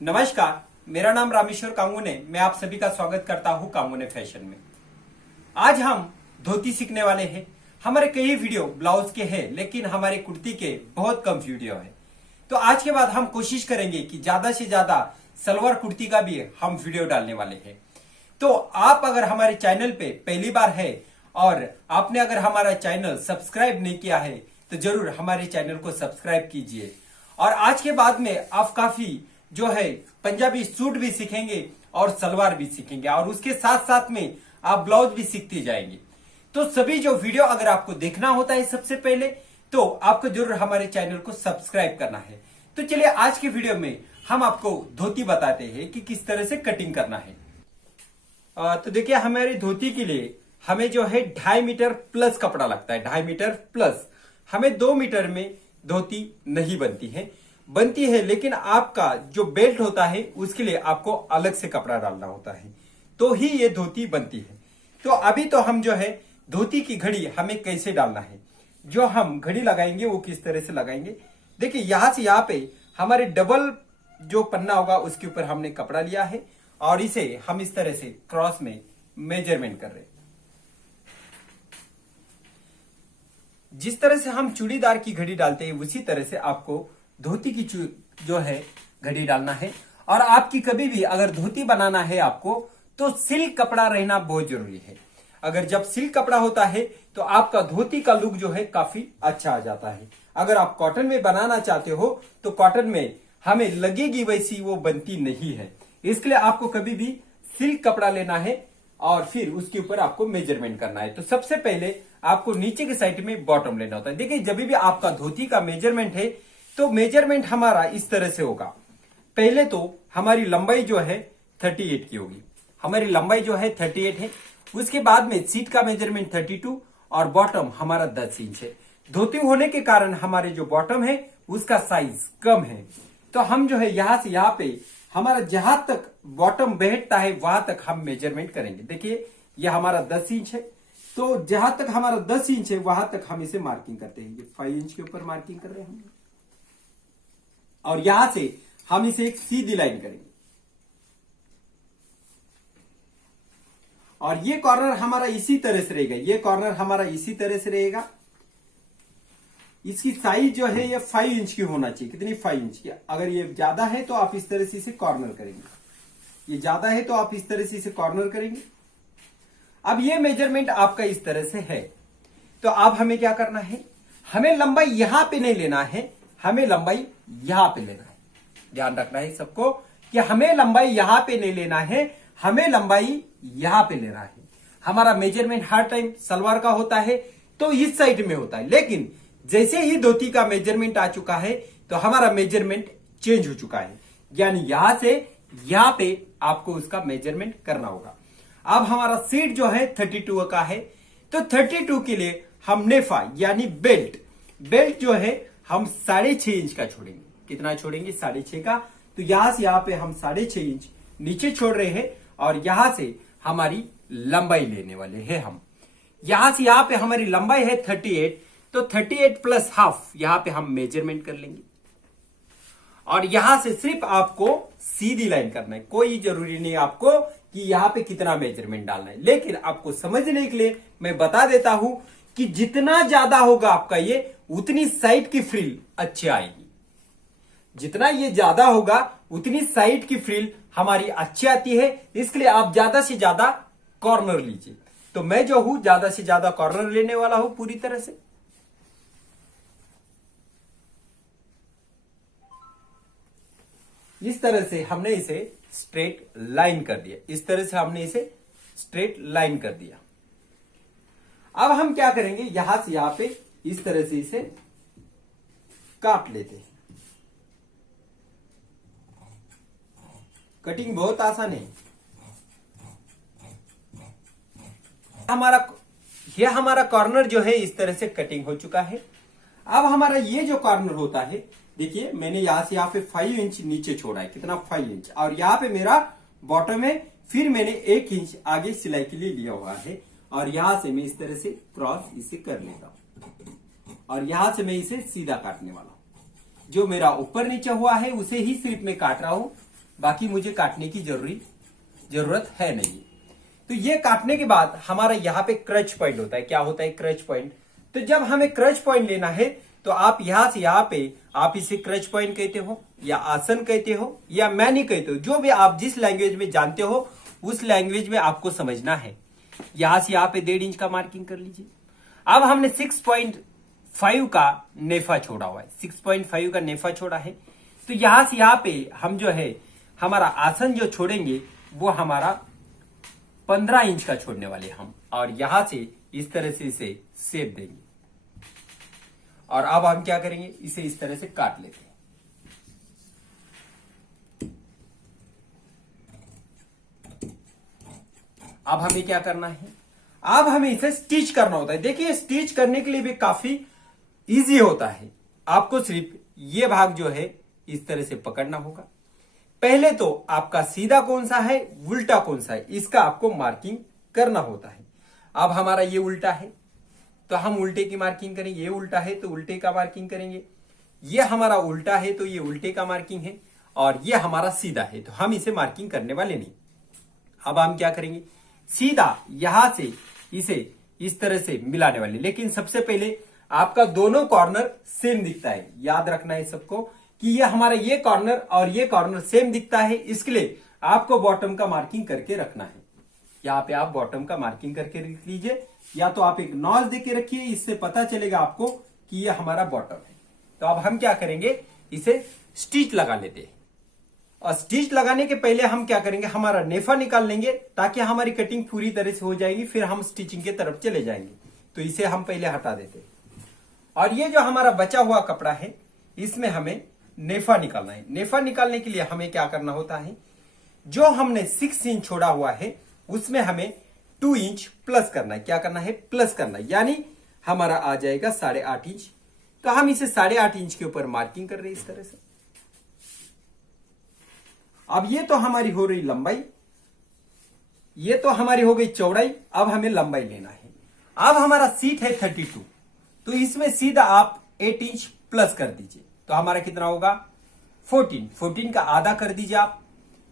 नमस्कार, मेरा नाम रामेश्वर कांगुने। मैं आप सभी का स्वागत करता हूं कांगुने फैशन में। आज हम धोती सीखने वाले हैं। हमारे कई वीडियो ब्लाउज के हैं, लेकिन हमारे कुर्ती के बहुत कम वीडियो है। तो आज के बाद हम कोशिश करेंगे कि ज्यादा से ज्यादा सलवार कुर्ती का भी हम वीडियो डालने वाले हैं। तो आप अगर हमारे चैनल पे पहली बार है और आपने अगर हमारा चैनल सब्सक्राइब नहीं किया है तो जरूर हमारे चैनल को सब्सक्राइब कीजिए। और आज के बाद में आप काफी जो है पंजाबी सूट भी सीखेंगे और सलवार भी सीखेंगे, और उसके साथ साथ में आप ब्लाउज भी सीखते जाएंगे। तो सभी जो वीडियो अगर आपको देखना होता है सबसे पहले, तो आपको जरूर हमारे चैनल को सब्सक्राइब करना है। तो चलिए आज के वीडियो में हम आपको धोती बताते हैं कि किस तरह से कटिंग करना है। तो देखिए, हमारी धोती के लिए हमें जो है 2.5 मीटर प्लस कपड़ा लगता है। 2.5 मीटर प्लस, हमें 2 मीटर में धोती नहीं बनती है, लेकिन आपका जो बेल्ट होता है उसके लिए आपको अलग से कपड़ा डालना होता है, तो ही ये धोती बनती है। तो अभी तो हम जो है धोती की घड़ी हमें कैसे डालना है, जो हम घड़ी लगाएंगे वो किस तरह से लगाएंगे। देखिए, यहां से यहां पे हमारे डबल जो पन्ना होगा उसके ऊपर हमने कपड़ा लिया है और इसे हम इस तरह से क्रॉस में मेजरमेंट कर रहे हैं। जिस तरह से हम चूड़ीदार की घड़ी डालते हैं उसी तरह से आपको धोती की जो है घड़ी डालना है। और आपकी कभी भी अगर धोती बनाना है आपको, तो सिल्क कपड़ा रहना बहुत जरूरी है। अगर जब सिल्क कपड़ा होता है तो आपका धोती का लुक जो है काफी अच्छा आ जाता है। अगर आप कॉटन में बनाना चाहते हो तो कॉटन में हमें लगेगी वैसी वो बनती नहीं है। इसके लिए आपको कभी भी सिल्क कपड़ा लेना है और फिर उसके ऊपर आपको मेजरमेंट करना है। तो सबसे पहले आपको नीचे के साइड में बॉटम लेना होता है। देखिए, जब भी आपका धोती का मेजरमेंट है तो मेजरमेंट हमारा इस तरह से होगा। पहले तो हमारी लंबाई जो है 38 की होगी। हमारी लंबाई जो है 38 है। उसके बाद में सीट का मेजरमेंट 32 और बॉटम हमारा 10 इंच है। धोती होने के कारण हमारे जो बॉटम है उसका साइज कम है। तो हम जो है यहां से यहां पे हमारा जहां तक बॉटम बैठता है वहां तक हम मेजरमेंट करेंगे। देखिए, यह हमारा 10 इंच है, तो जहां तक हमारा 10 इंच है वहां तक हम इसे मार्किंग करते हैं। ये 5 इंच के ऊपर मार्किंग कर रहे हैं हम, और यहां से हम इसे एक सीधी लाइन करेंगे। और ये कॉर्नर हमारा इसी तरह से रहेगा। ये कॉर्नर हमारा इसी तरह से रहेगा। इसकी साइज जो है ये 5 इंच की होना चाहिए। कितनी? 5 इंच की। अगर ये ज्यादा है तो आप इस तरह से इसे कॉर्नर करेंगे। ये ज्यादा है तो आप इस तरह से इसे कॉर्नर करेंगे। अब ये मेजरमेंट आपका इस तरह से है। तो अब हमें क्या करना है, हमें लंबाई यहां पे नहीं लेना है, हमें लंबाई यहां पे लेना है। ध्यान रखना है सबको कि हमें लंबाई यहां पे नहीं लेना है, हमें लंबाई यहां पे लेना है। हमारा मेजरमेंट हर टाइम सलवार का होता है तो इस साइड में होता है, लेकिन जैसे ही धोती का मेजरमेंट आ चुका है तो हमारा मेजरमेंट चेंज हो चुका है। यानी यहां से यहां पे आपको उसका मेजरमेंट करना होगा। अब हमारा सीट जो है 32 का है, तो 32 के लिए हम नेफा यानी बेल्ट जो है हम 6.5 इंच का छोड़ेंगे। कितना छोड़ेंगे? 6.5 का। तो यहां से यहां पे हम 6.5 इंच नीचे छोड़ रहे हैं और यहां से हमारी लंबाई लेने वाले हैं हम। यहां से यहां पे हमारी लंबाई है 38, तो 38 प्लस हाफ यहां पे हम मेजरमेंट कर लेंगे। और यहां से सिर्फ आपको सीधी लाइन करना है। कोई जरूरी नहीं आपको कि यहां पे कितना मेजरमेंट डालना है, लेकिन आपको समझने के लिए मैं बता देता हूं कि जितना ज्यादा होगा आपका ये, उतनी साइड की फ्रिल अच्छी आएगी। जितना ये ज्यादा होगा उतनी साइड की फ्रिल हमारी अच्छी आती है। इसके लिए आप ज्यादा से ज्यादा कॉर्नर लीजिए। तो मैं जो हूं ज्यादा से ज्यादा कॉर्नर लेने वाला हूं पूरी तरह से। इस तरह से हमने इसे स्ट्रेट लाइन कर दिया। इस तरह से हमने इसे स्ट्रेट लाइन कर दिया। अब हम क्या करेंगे, यहां से यहां पे इस तरह से इसे काट लेते हैं। कटिंग बहुत आसान है। हमारा कॉर्नर जो है इस तरह से कटिंग हो चुका है। अब हमारा ये जो कॉर्नर होता है, देखिए मैंने यहां से यहां पे 5 इंच नीचे छोड़ा है। कितना? 5 इंच। और यहां पे मेरा बॉटम है, फिर मैंने 1 इंच आगे सिलाई के लिए लिया हुआ है और यहां से मैं इस तरह से क्रॉस इसे कर लेता हूं और यहां से मैं इसे सीधा काटने वाला हूं। जो मेरा ऊपर नीचे हुआ है उसे ही सिर्फ मैं काट रहा हूं बाकी मुझे काटने की जरूरत है नहीं। तो ये काटने के बाद हमारा यहाँ पे क्रच पॉइंट होता है। क्या होता है क्रच पॉइंट? तो जब हमें क्रच पॉइंट लेना है तो आप यहां से यहां पे आप इसे क्रच पॉइंट कहते हो या आसन कहते हो या मैनी कहते हो, जो भी आप जिस लैंग्वेज में जानते हो उस लैंग्वेज में आपको समझना है। यहां से यहां पे 1.5 इंच का मार्किंग कर लीजिए। अब हमने 6.5 का नेफा छोड़ा हुआ है, 6.5 का नेफा छोड़ा है। तो यहां से यहां पे हम जो है हमारा आसन जो छोड़ेंगे वो हमारा 15 इंच का छोड़ने वाले हम, और यहां से इस तरह से इसे शेप देंगे। और अब हम क्या करेंगे, इसे इस तरह से काट लेते हैं। अब हमें क्या करना है, अब हमें इसे स्टिच करना होता है। देखिए स्टिच करने के लिए भी काफी इजी होता है। आपको सिर्फ ये भाग जो है इस तरह से पकड़ना होगा। पहले तो आपका सीधा कौन सा है, उल्टा कौन सा है, इसका आपको मार्किंग करना होता है। अब हमारा ये उल्टा है तो हम उल्टे की मार्किंग करेंगे, ये उल्टा है तो उल्टे का मार्किंग करेंगे, ये हमारा उल्टा है तो ये उल्टे का मार्किंग है, और ये हमारा सीधा है तो हम इसे मार्किंग करने वाले नहीं। अब हम क्या करेंगे, सीधा यहां से इसे इस तरह से मिलाने वाले। लेकिन सबसे पहले आपका दोनों कॉर्नर सेम दिखता है, याद रखना है सबको कि ये हमारा ये कॉर्नर और ये कॉर्नर सेम दिखता है, इसके लिए आपको बॉटम का मार्किंग करके रखना है। यहाँ पे आप बॉटम का मार्किंग करके रख लीजिए, या तो आप एक नॉच देके रखिए, इससे पता चलेगा आपको कि ये हमारा बॉटम है। तो अब हम क्या करेंगे, इसे स्टिच लगा लेते हैं। और स्टिच लगाने के पहले हम क्या करेंगे, हमारा नेफा निकाल लेंगे ताकि हमारी कटिंग पूरी तरह से हो जाएगी, फिर हम स्टिचिंग की तरफ चले जाएंगे। तो इसे हम पहले हटा देते हैं। और ये जो हमारा बचा हुआ कपड़ा है इसमें हमें नेफा निकालना है। नेफा निकालने के लिए हमें क्या करना होता है, जो हमने 6 इंच छोड़ा हुआ है उसमें हमें 2 इंच प्लस करना है। क्या करना है, प्लस करना है, यानी हमारा आ जाएगा 8.5 इंच। तो हम इसे 8.5 इंच के ऊपर मार्किंग कर रहे हैं इस तरह से। अब ये तो हमारी हो रही लंबाई, ये तो हमारी हो गई चौड़ाई। अब हमें लंबाई लेना है। अब हमारा सीट है 32, तो इसमें सीधा आप 8 इंच प्लस कर दीजिए। तो हमारा कितना होगा 14 का आधा कर दीजिए आप,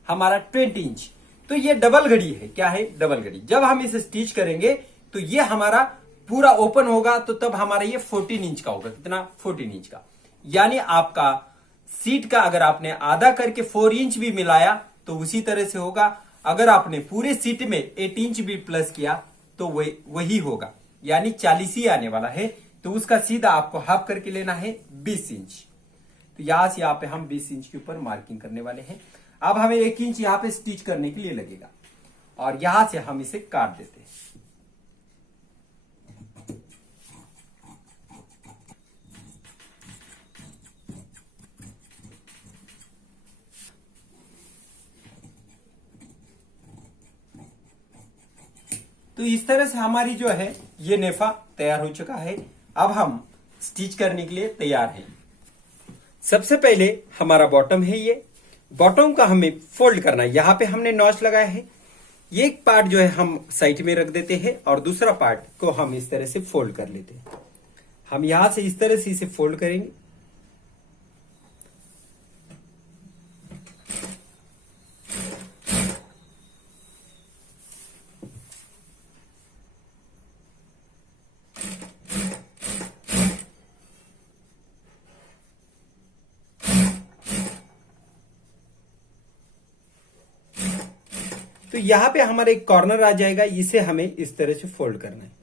हमारा 20 इंच। तो ये डबल घड़ी है। क्या है, डबल घड़ी। जब हम इसे स्टिच करेंगे तो ये हमारा पूरा ओपन होगा, तो तब हमारा ये 14 इंच का होगा। कितना, 14 इंच का। यानी आपका सीट का अगर आपने आधा करके 4 इंच भी मिलाया तो उसी तरह से होगा। अगर आपने पूरे सीट में 8 इंच भी प्लस किया तो वही होगा, यानी 40 ही आने वाला है। तो उसका सीधा आपको हाफ करके लेना है 20 इंच। तो यहां से यहां पे हम 20 इंच के ऊपर मार्किंग करने वाले हैं। अब हमें 1 इंच यहां पे स्टिच करने के लिए लगेगा, और यहां से हम इसे काट देते हैं। तो इस तरह से हमारी जो है ये नेफा तैयार हो चुका है। अब हम स्टिच करने के लिए तैयार हैं। सबसे पहले हमारा बॉटम है, ये बॉटम का हमें फोल्ड करना है। यहां पे हमने नॉच लगाया है, ये एक पार्ट जो है हम साइड में रख देते हैं और दूसरा पार्ट को हम इस तरह से फोल्ड कर लेते हैं। हम यहां से इस तरह से इसे फोल्ड करेंगे। तो यहां पे हमारा एक कॉर्नर आ जाएगा, इसे हमें इस तरह से फोल्ड करना है।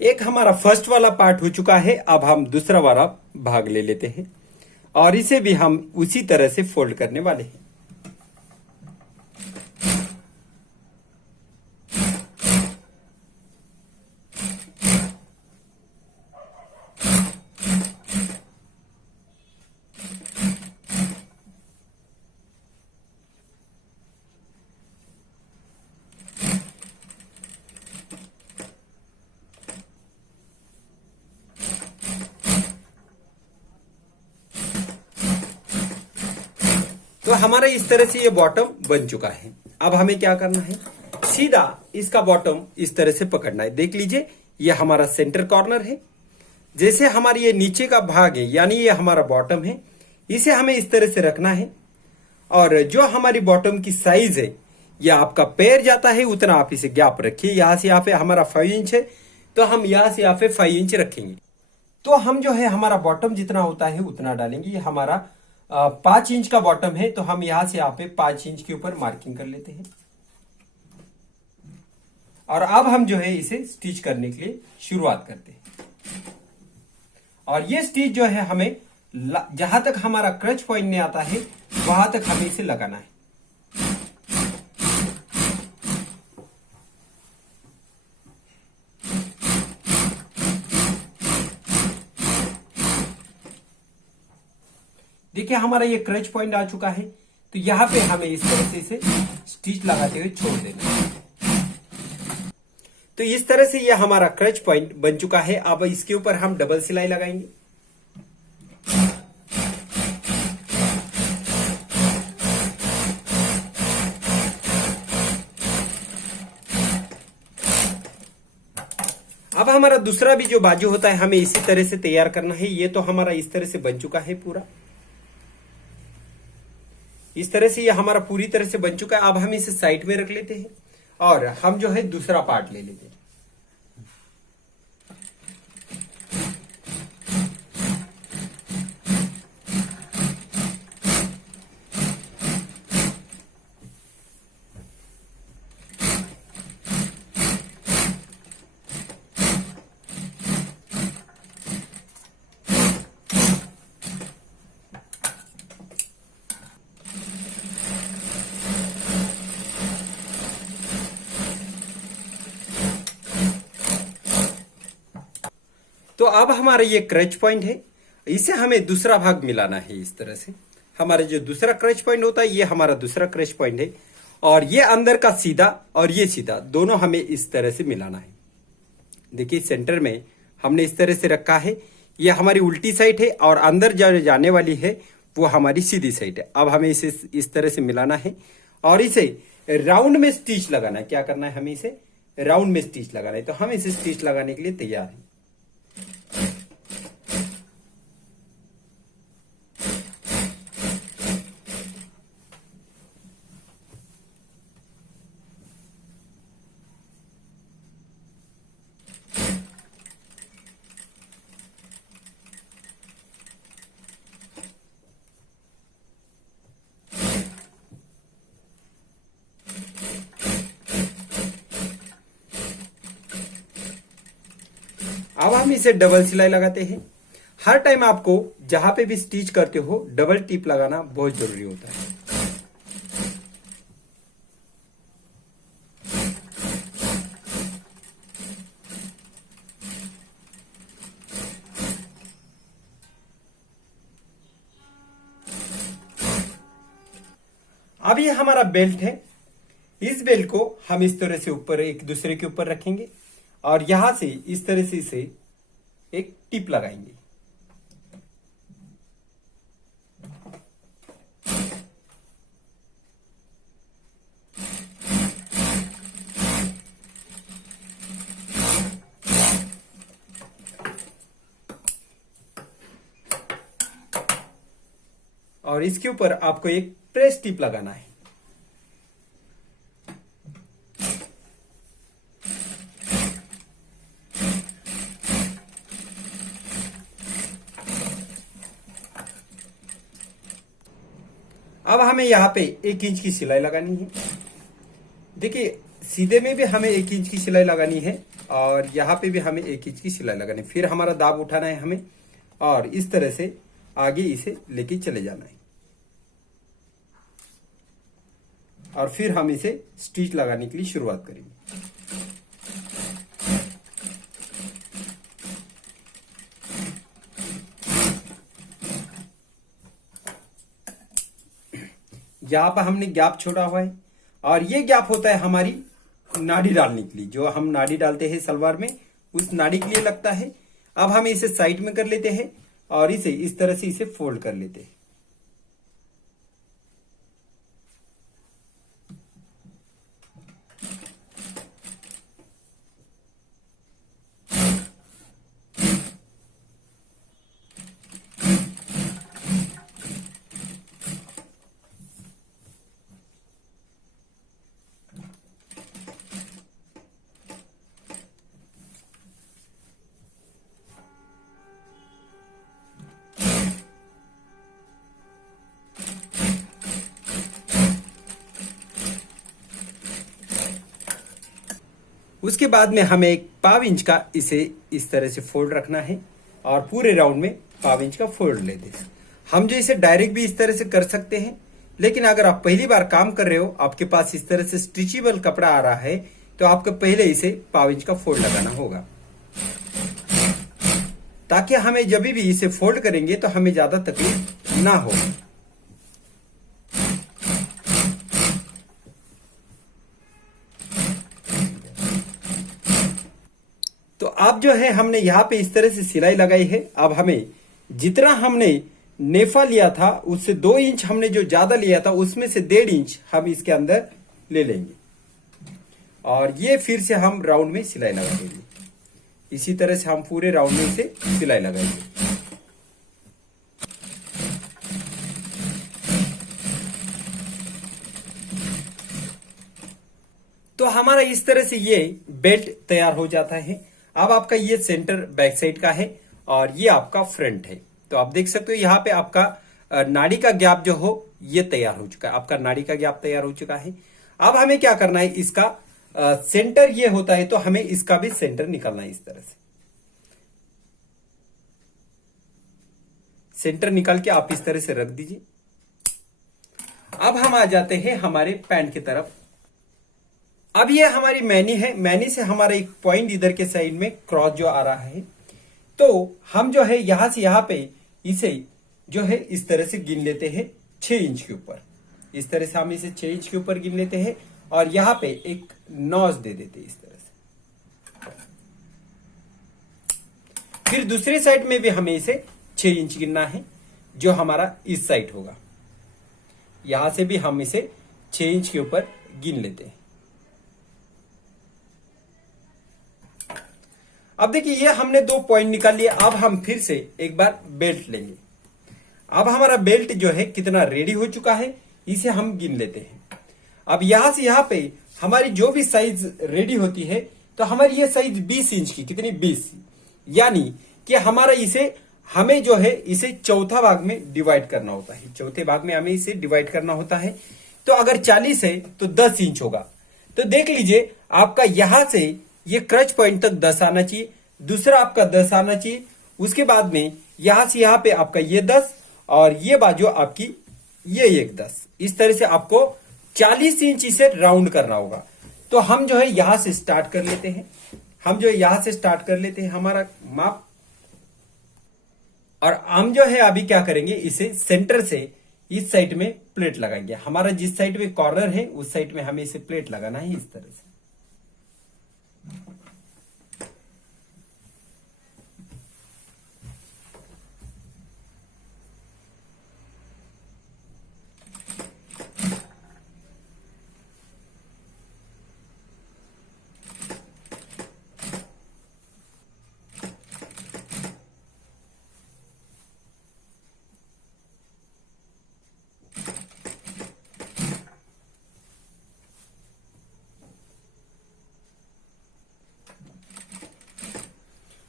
एक हमारा फर्स्ट वाला पार्ट हो चुका है। अब हम दूसरा वाला भाग ले लेते हैं और इसे भी हम उसी तरह से फोल्ड करने वाले हैं। तो हमारा इस तरह से ये बॉटम बन चुका है। अब हमें क्या करना है, सीधा इसका बॉटम इस तरह से पकड़ना है। देख लीजिए ये हमारा सेंटर कॉर्नर है। जैसे हमारी ये नीचे का भाग है यानी ये हमारा बॉटम है, इसे हमें इस तरह से रखना है। और जो हमारी बॉटम की साइज है ये आपका पैर जाता है उतना आप इसे गैप रखिए। यहां से यहाँ पे हमारा 5 इंच है तो हम यहां से यहाँ पे 5 इंच रखेंगे। तो हम जो है हमारा बॉटम जितना होता है उतना डालेंगे। ये हमारा 5 इंच का बॉटम है तो हम यहां से यहाँ पे 5 इंच के ऊपर मार्किंग कर लेते हैं। और अब हम जो है इसे स्टिच करने के लिए शुरुआत करते हैं। और ये स्टिच जो है हमें जहां तक हमारा क्रच पॉइंट नहीं आता है वहां तक हमें इसे लगाना है। देखिए हमारा ये क्रच पॉइंट आ चुका है तो यहां पे हमें इस तरह से इसे स्टिच लगाते हुए छोड़ देना है। तो इस तरह से ये हमारा क्रच पॉइंट बन चुका है। अब इसके ऊपर हम डबल सिलाई लगाएंगे। अब हमारा दूसरा भी जो बाजू होता है हमें इसी तरह से तैयार करना है। ये तो हमारा इस तरह से बन चुका है पूरा, इस तरह से ये हमारा पूरी तरह से बन चुका है। अब हम इसे साइड में रख लेते हैं और हम जो है दूसरा पार्ट ले लेते हैं। तो अब हमारा ये क्रच पॉइंट है, इसे हमें दूसरा भाग मिलाना है। इस तरह से हमारा जो दूसरा क्रच पॉइंट होता है ये हमारा दूसरा क्रच पॉइंट है। और ये अंदर का सीधा और ये सीधा दोनों हमें इस तरह से मिलाना है। देखिए सेंटर में हमने इस तरह से रखा है, ये हमारी उल्टी साइड है और अंदर जो जाने वाली है वो हमारी सीधी साइड है। अब हमें इसे इस तरह से मिलाना है और इसे राउंड में स्टिच लगाना है। क्या करना है, हमें इसे राउंड में स्टिच लगाना है। तो हम इसे स्टिच लगाने के लिए तैयार हैं। अब हम इसे डबल सिलाई लगाते हैं। हर टाइम आपको जहां पे भी स्टिच करते हो डबल टिप लगाना बहुत जरूरी होता है। अब ये हमारा बेल्ट है, इस बेल्ट को हम इस तरह से ऊपर एक दूसरे के ऊपर रखेंगे और यहां से इस तरह से इसे एक टिप लगाएंगे। और इसके ऊपर आपको एक प्रेस टिप लगाना है। अब हमें यहां पे 1 इंच की सिलाई लगानी है। देखिए सीधे में भी हमें 1 इंच की सिलाई लगानी है और यहां पे भी हमें 1 इंच की सिलाई लगानी है। फिर हमारा दाब उठाना है हमें और इस तरह से आगे इसे लेके चले जाना है और फिर हम इसे स्टिच लगाने के लिए शुरुआत करेंगे। यहाँ पर हमने गैप छोड़ा हुआ है और ये गैप होता है हमारी नाड़ी डालने के लिए। जो हम नाड़ी डालते हैं सलवार में उस नाड़ी के लिए लगता है। अब हम इसे साइड में कर लेते हैं और इसे इस तरह से इसे फोल्ड कर लेते हैं। उसके बाद में हमें एक पाव इंच का इसे इस तरह से फोल्ड रखना है और पूरे राउंड में पाव इंच का फोल्ड ले देना। हम जो इसे डायरेक्ट भी इस तरह से कर सकते हैं, लेकिन अगर आप पहली बार काम कर रहे हो, आपके पास इस तरह से स्ट्रेचेबल कपड़ा आ रहा है, तो आपको पहले इसे पाव इंच का फोल्ड लगाना होगा, ताकि हमें जब भी इसे फोल्ड करेंगे तो हमें ज्यादा तकलीफ ना हो। तो अब जो है हमने यहां पे इस तरह से सिलाई लगाई है। अब हमें जितना हमने नेफा लिया था उससे 2 इंच हमने जो ज्यादा लिया था उसमें से 1.5 इंच हम इसके अंदर ले लेंगे और ये फिर से हम राउंड में सिलाई लगा देंगे। इसी तरह से हम पूरे राउंड में इसे सिलाई लगाएंगे। तो हमारा इस तरह से ये बेल्ट तैयार हो जाता है। अब आपका ये सेंटर बैक साइड का है और ये आपका फ्रंट है। तो आप देख सकते हो यहाँ पे आपका नाड़ी का गैप जो हो ये तैयार हो चुका है, आपका नाड़ी का गैप तैयार हो चुका है। अब हमें क्या करना है, इसका सेंटर ये होता है तो हमें इसका भी सेंटर निकालना है। इस तरह से सेंटर निकाल के आप इस तरह से रख दीजिए। अब हम आ जाते हैं हमारे पैंट की तरफ। अब ये हमारी मैनी है, मैनी से हमारा एक पॉइंट इधर के साइड में क्रॉस जो आ रहा है, तो हम जो है यहां से यहां पे इसे जो है इस तरह से गिन लेते हैं 6 इंच के ऊपर। इस तरह से हम इसे 6 इंच के ऊपर गिन लेते हैं और यहां पे एक नॉच दे देते हैं इस तरह से। फिर दूसरी साइड में भी हमें इसे 6 इंच गिनना है, जो हमारा इस साइड होगा। यहां से भी हम इसे 6 इंच के ऊपर गिन लेते हैं। अब देखिए ये हमने 2 पॉइंट निकाल लिए। अब हम फिर से एक बार बेल्ट लेंगे। अब हमारा बेल्ट जो है कितना रेडी हो चुका है इसे हम गिन लेते हैं। अब यहां से यहां पे हमारी जो भी साइज रेडी होती है, तो हमारी ये साइज 20 इंच की, कितनी 20, यानी कि हमारा इसे हमें जो है इसे चौथा भाग में डिवाइड करना होता है। चौथे भाग में हमें इसे डिवाइड करना होता है। तो अगर 40 है तो 10 इंच होगा। तो देख लीजिए आपका यहां से ये क्रच पॉइंट तक 10 आना चाहिए, दूसरा आपका 10 आना चाहिए, उसके बाद में यहां से यहां पे आपका ये 10 और ये बाजू आपकी ये एक 10। इस तरह से आपको 40 इंच इसे राउंड करना होगा। तो हम जो है यहां से स्टार्ट कर लेते हैं। हम जो है यहां से स्टार्ट कर लेते हैं हमारा माप, और हम जो है अभी क्या करेंगे, इसे सेंटर से इस साइड में प्लेट लगाएंगे। हमारा जिस साइड में कॉर्नर है उस साइड में हमें इसे प्लेट लगाना है इस तरह से।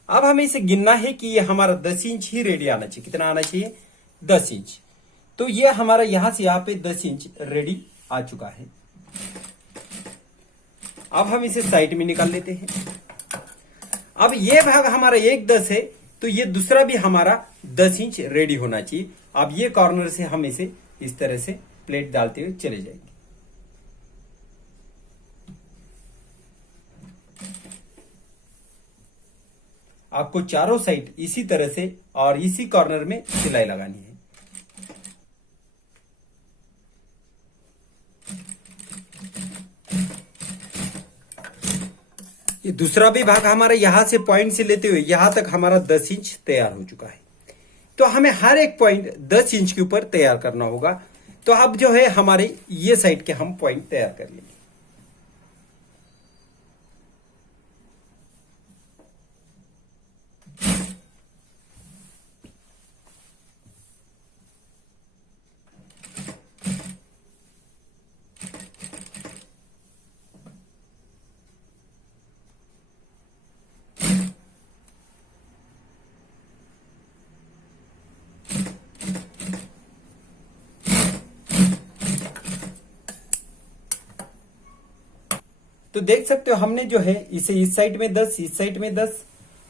अब हमें इसे गिनना है कि ये हमारा 10 इंच ही रेडी आना चाहिए। कितना आना चाहिए, 10 इंच। तो ये हमारा यहां से यहां पे 10 इंच रेडी आ चुका है। अब हम इसे साइड में निकाल लेते हैं। अब ये भाग हमारा एक 10 है, तो ये दूसरा भी हमारा 10 इंच रेडी होना चाहिए। अब ये कॉर्नर से हम इसे इस तरह से प्लेट डालते हुए चले जाएंगे। आपको चारों साइड इसी तरह से और इसी कॉर्नर में सिलाई लगानी है। ये दूसरा भी भाग हमारा यहां से पॉइंट से लेते हुए यहां तक हमारा 10 इंच तैयार हो चुका है। तो हमें हर एक पॉइंट 10 इंच के ऊपर तैयार करना होगा। तो अब जो है हमारे ये साइड के हम पॉइंट तैयार कर लेंगे। तो देख सकते हो हमने जो है इसे इस साइड में 10, इस साइड में 10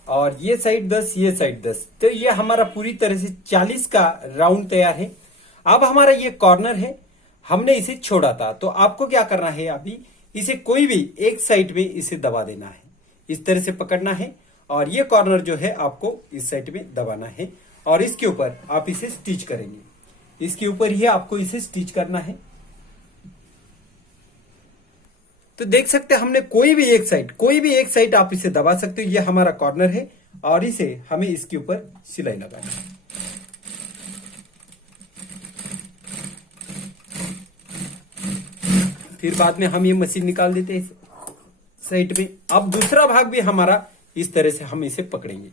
और ये साइड 10, ये साइड 10, तो ये हमारा पूरी तरह से 40 का राउंड तैयार है। अब हमारा ये कॉर्नर है, हमने इसे छोड़ा था, तो आपको क्या करना है, अभी इसे कोई भी एक साइड में इसे दबा देना है, इस तरह से पकड़ना है और ये कॉर्नर जो है आपको इस साइड में दबाना है और इसके ऊपर आप इसे स्टिच करेंगे। इसके ऊपर ही आपको इसे स्टिच करना है। तो देख सकते हैं हमने कोई भी एक साइड आप इसे दबा सकते हो। ये हमारा कॉर्नर है और इसे हमें इसके ऊपर सिलाई लगाना है। फिर बाद में हम ये मशीन निकाल देते हैं साइड में। अब दूसरा भाग भी हमारा इस तरह से हम इसे पकड़ेंगे।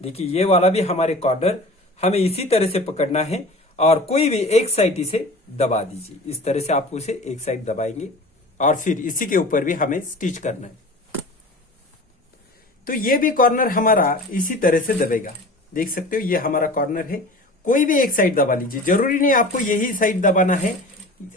देखिए ये वाला भी हमारे कॉर्नर हमें इसी तरह से पकड़ना है और कोई भी एक साइड इसे दबा दीजिए। इस तरह से आपको इसे एक साइड दबाएंगे और फिर इसी के ऊपर भी हमें स्टिच करना है। तो ये भी कॉर्नर हमारा इसी तरह से दबेगा। देख सकते हो ये हमारा कॉर्नर है, कोई भी एक साइड दबा लीजिए, जरूरी नहीं आपको यही साइड दबाना है,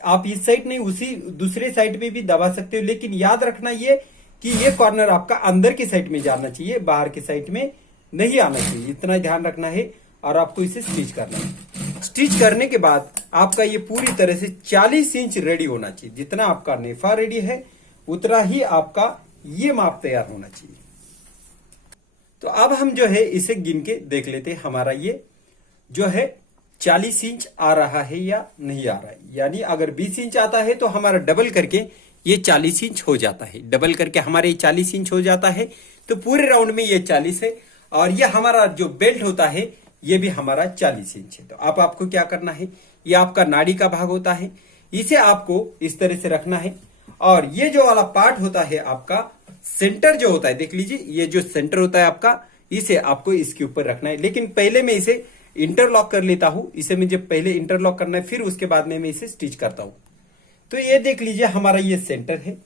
आप इस साइड नहीं उसी दूसरे साइड में भी दबा सकते हो, लेकिन याद रखना ये कि ये कॉर्नर आपका अंदर की साइड में जाना चाहिए, बाहर की साइड में नहीं आना चाहिए, इतना ध्यान रखना है। और आपको इसे स्टिच करना है। स्टिच करने के बाद आपका ये पूरी तरह से 40 इंच रेडी होना चाहिए। जितना आपका नेफा रेडी है उतना ही आपका ये माप तैयार होना चाहिए। तो अब हम जो है इसे गिन के देख लेते हैं, हमारा ये जो है 40 इंच आ रहा है या नहीं आ रहा है। यानी अगर 20 इंच आता है तो हमारा डबल करके ये 40 इंच हो जाता है, डबल करके हमारे 40 इंच हो जाता है। तो पूरे राउंड में ये 40 है और ये हमारा जो बेल्ट होता है ये भी हमारा 40 इंच है। तो अब आपको क्या करना है, ये आपका नाड़ी का भाग होता है, इसे आपको इस तरह से रखना है और ये जो वाला पार्ट होता है आपका सेंटर जो होता है, देख लीजिए ये जो सेंटर होता है आपका, इसे आपको इसके ऊपर रखना है। लेकिन पहले मैं इसे इंटरलॉक कर लेता हूं, इसे मुझे पहले इंटरलॉक करना है, फिर उसके बाद में मैं इसे स्टिच करता हूं। तो ये देख लीजिए हमारा ये सेंटर है,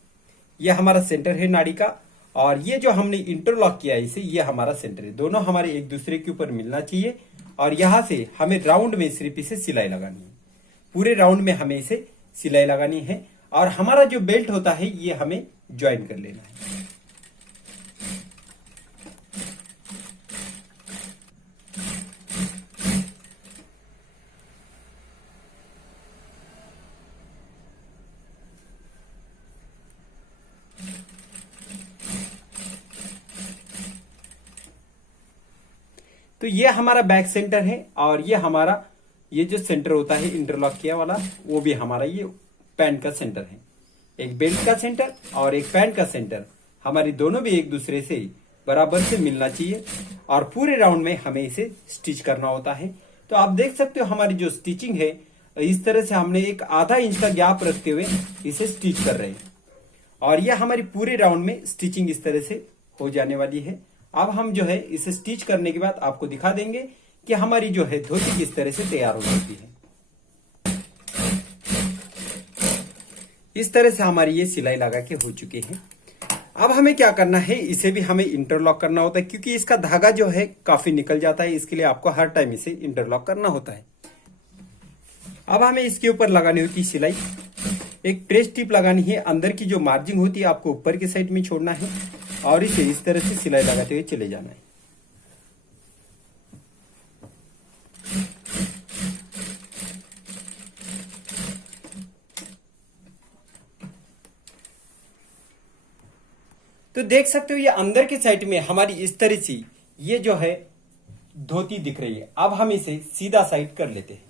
ये हमारा सेंटर है नाड़ी का और ये जो हमने इंटरलॉक किया है इसे, ये हमारा सेंटर है। दोनों हमारे एक दूसरे के ऊपर मिलना चाहिए और यहां से हमें राउंड में सिर्फ इसे सिलाई लगानी है। पूरे राउंड में हमें इसे सिलाई लगानी है और हमारा जो बेल्ट होता है ये हमें ज्वाइन कर लेना है। तो ये हमारा बैक सेंटर है और ये हमारा ये जो सेंटर होता है इंटरलॉक किया वाला, वो भी हमारा ये पैंट का सेंटर है। एक बेल्ट का सेंटर और एक पैंट का सेंटर, हमारी दोनों भी एक दूसरे से बराबर से मिलना चाहिए और पूरे राउंड में हमें इसे स्टिच करना होता है। तो आप देख सकते हो हमारी जो स्टिचिंग है, इस तरह से हमने एक आधा इंच का गैप रखते हुए इसे स्टिच कर रहे हैं और यह हमारी पूरे राउंड में स्टिचिंग इस तरह से हो जाने वाली है। अब हम जो है इसे स्टिच करने के बाद आपको दिखा देंगे कि हमारी जो है धोती किस तरह से तैयार हो जाती है। इस तरह से हमारी ये सिलाई लगा के हो चुकी है। अब हमें क्या करना है, इसे भी हमें इंटरलॉक करना होता है क्योंकि इसका धागा जो है काफी निकल जाता है, इसके लिए आपको हर टाइम इसे इंटरलॉक करना होता है। अब हमें इसके ऊपर लगानी होती है सिलाई, एक ट्रेस टिप लगानी है, अंदर की जो मार्जिन होती है आपको ऊपर की साइड में छोड़ना है और इसे इस तरह से सिलाई लगाते हुए चले जाना है। तो देख सकते हो ये अंदर की साइड में हमारी इस तरह से ये जो है धोती दिख रही है। अब हम इसे सीधा साइड कर लेते हैं।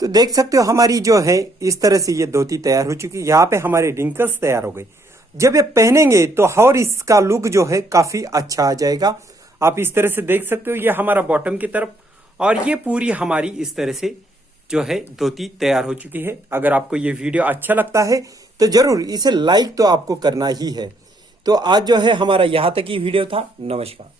तो देख सकते हो हमारी जो है इस तरह से ये धोती तैयार हो चुकी है। यहाँ पे हमारे रिंकल्स तैयार हो गए। जब ये पहनेंगे तो और इसका लुक जो है काफी अच्छा आ जाएगा। आप इस तरह से देख सकते हो ये हमारा बॉटम की तरफ और ये पूरी हमारी इस तरह से जो है धोती तैयार हो चुकी है। अगर आपको ये वीडियो अच्छा लगता है तो जरूर इसे लाइक तो आपको करना ही है। तो आज जो है हमारा यहाँ तक ही वीडियो था। नमस्कार।